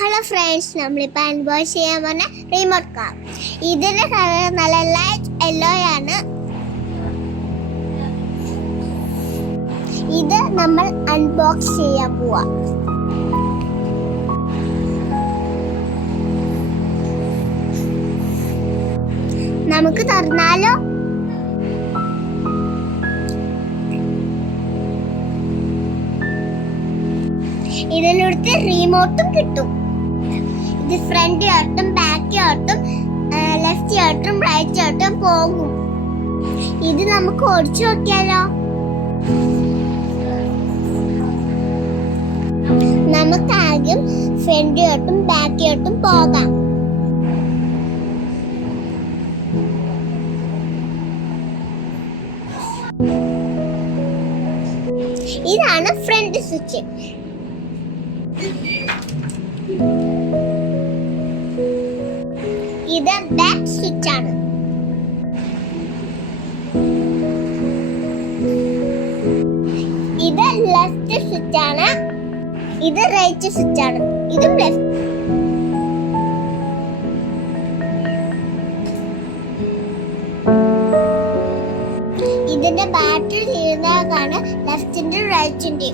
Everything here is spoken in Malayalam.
ഹലോ ഫ്രണ്ട്സ്, നമ്മളിപ്പോൾ അൺബോക്സ് ചെയ്യാൻ പറഞ്ഞ റിമോട്ട് കാർ. ഇതിന്റെ കളർ നല്ല ലൈറ്റ് യെല്ലോ ആണ്. ഇത് നമ്മൾ അൺബോക്സ് ചെയ്യാൻ പോവാ. നമുക്ക് തുറന്നാലോ? ഇതിലൂടെ റിമോട്ടും കിട്ടും. ഇത് ഫ്രണ്ട് ആയിട്ടും ബാക്ക് ആയിട്ടും ലെഫ്റ്റ് ആയിട്ടും റൈറ്റ് ആയിട്ടും പോകും. ഇത് നമുക്ക് ഓടിച്ചു നോക്കിയാലോ? നമുക്ക് ആദ്യം ഫ്രണ്ട് ആയിട്ടും ബാക്ക് ആയിട്ടും പോകാം. ഇതാണ് ഫ്രണ്ട് സ്വിച്ച്. ഇത് ബാക്ക് സ്വിച്ച് ആണ്. ഇത് ലെഫ്റ്റ് സ്വിച്ച് ആണ്. ഇത് റൈറ്റ് സ്വിച്ച് ആണ്. ഇതും ലെഫ്റ്റ്. ഇതിന്റെ ബാറ്ററി തീരുന്നതാണ് ലെഫ്റ്റിന്റെ റൈറ്റിന്റെ.